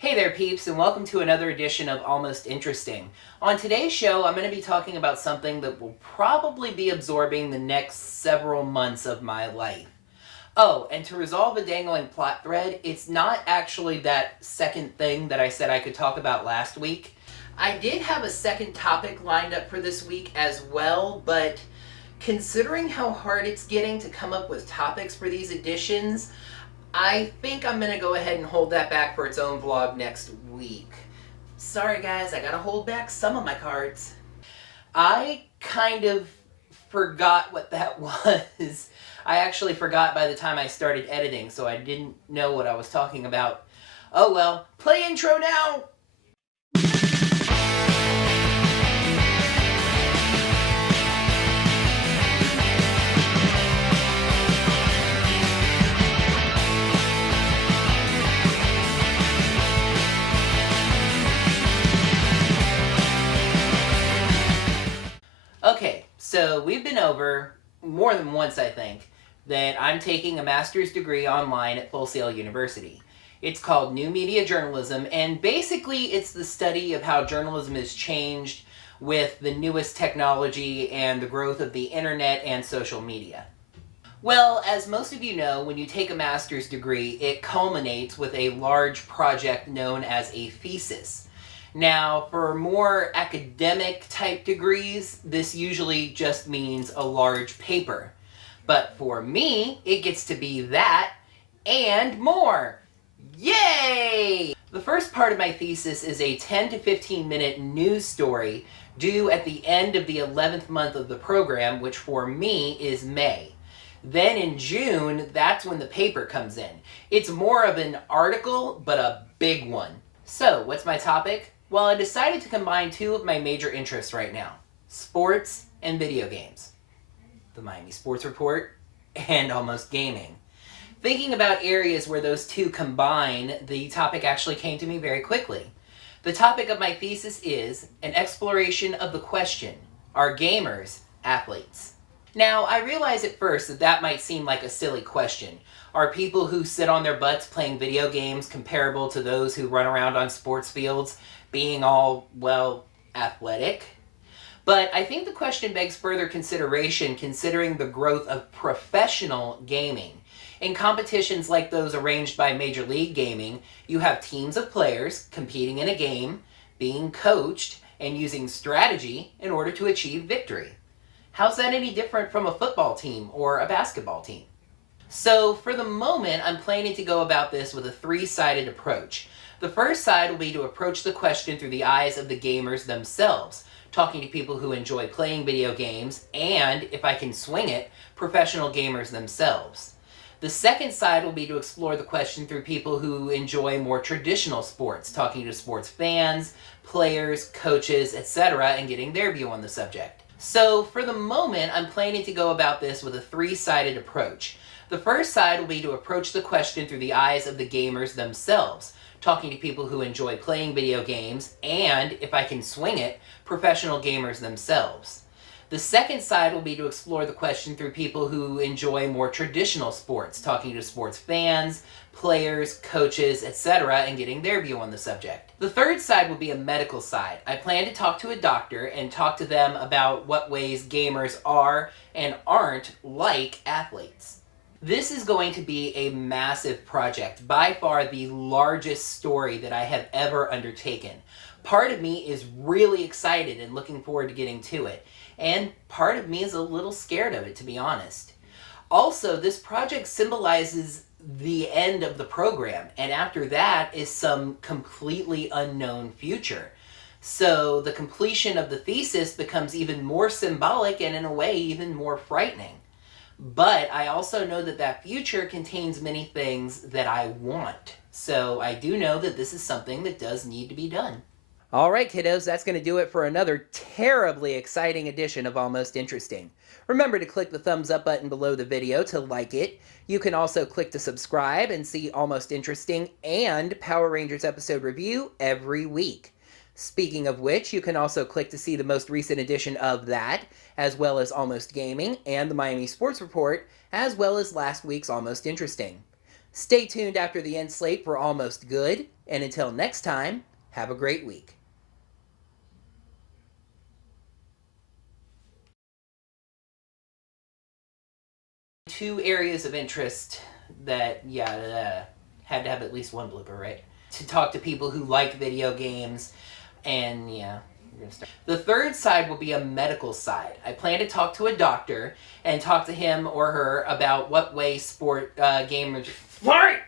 Hey there peeps, and welcome to another edition of Almost Interesting. On today's show, I'm going to be talking about something that will probably be absorbing the next several months of my life. Oh, and to resolve a dangling plot thread, it's not actually that second thing that I said I could talk about last week. I did have a second topic lined up for this week as well, but considering how hard it's getting to come up with topics for these editions, I think I'm going to go ahead and hold that back for its own vlog next week. Sorry guys, I gotta hold back some of my cards. I kind of forgot what that was. I actually forgot by the time I started editing, so I didn't know what I was talking about. Oh well, play intro now! Okay, so we've been over more than once, I think, that I'm taking a master's degree online at Full Sail University. It's called New Media Journalism, and basically it's the study of how journalism has changed with the newest technology and the growth of the internet and social media. Well, as most of you know, when you take a master's degree, it culminates with a large project known as a thesis. Now, for more academic type degrees, this usually just means a large paper. But for me, it gets to be that and more. Yay! The first part of my thesis is a 10 to 15 minute news story due at the end of the 11th month of the program, which for me is May. Then in June, that's when the paper comes in. It's more of an article, but a big one. So, what's my topic? Well, I decided to combine two of my major interests right now, sports and video games. The Miami Sports Report and Almost Gaming. Thinking about areas where those two combine, the topic actually came to me very quickly. The topic of my thesis is an exploration of the question, are gamers athletes? Now, I realize at first that that might seem like a silly question. Are people who sit on their butts playing video games comparable to those who run around on sports fields being all, well, athletic? But I think the question begs further consideration considering the growth of professional gaming. In competitions like those arranged by Major League Gaming, you have teams of players competing in a game, being coached, and using strategy in order to achieve victory. How's that any different from a football team or a basketball team? So for the moment, I'm planning to go about this with a three-sided approach. The first side will be to approach the question through the eyes of the gamers themselves, talking to people who enjoy playing video games and, if I can swing it, professional gamers themselves. The second side will be to explore the question through people who enjoy more traditional sports, talking to sports fans, players, coaches, etc., and getting their view on the subject. So for the moment, I'm planning to go about this with a three-sided approach. The first side will be to approach the question through the eyes of the gamers themselves, talking to people who enjoy playing video games and, if I can swing it, professional gamers themselves. The second side will be to explore the question through people who enjoy more traditional sports, talking to sports fans, players, coaches, etc., and getting their view on the subject. The third side will be a medical side. I plan to talk to a doctor and talk to them about what ways gamers are and aren't like athletes. This is going to be a massive project, by far the largest story that I have ever undertaken. Part of me is really excited and looking forward to getting to it, and part of me is a little scared of it, to be honest. Also, this project symbolizes the end of the program, and after that is some completely unknown future. So the completion of the thesis becomes even more symbolic and in a way even more frightening. But I also know that that future contains many things that I want. So I do know that this is something that does need to be done. All right, kiddos, that's going to do it for another terribly exciting edition of Almost Interesting. Remember to click the thumbs up button below the video to like it. You can also click to subscribe and see Almost Interesting and Power Rangers episode review every week. Speaking of which, you can also click to see the most recent edition of that, as well as Almost Gaming and the Miami Sports Report, as well as last week's Almost Interesting. Stay tuned after the end slate for Almost Good, And until next time, have a great week. Two areas of interest that, had to have at least one blooper, right? To talk to people who like video games, and the third side will be a medical side. I plan to talk to a doctor and talk to him or her about what way sport gamers... Sorry!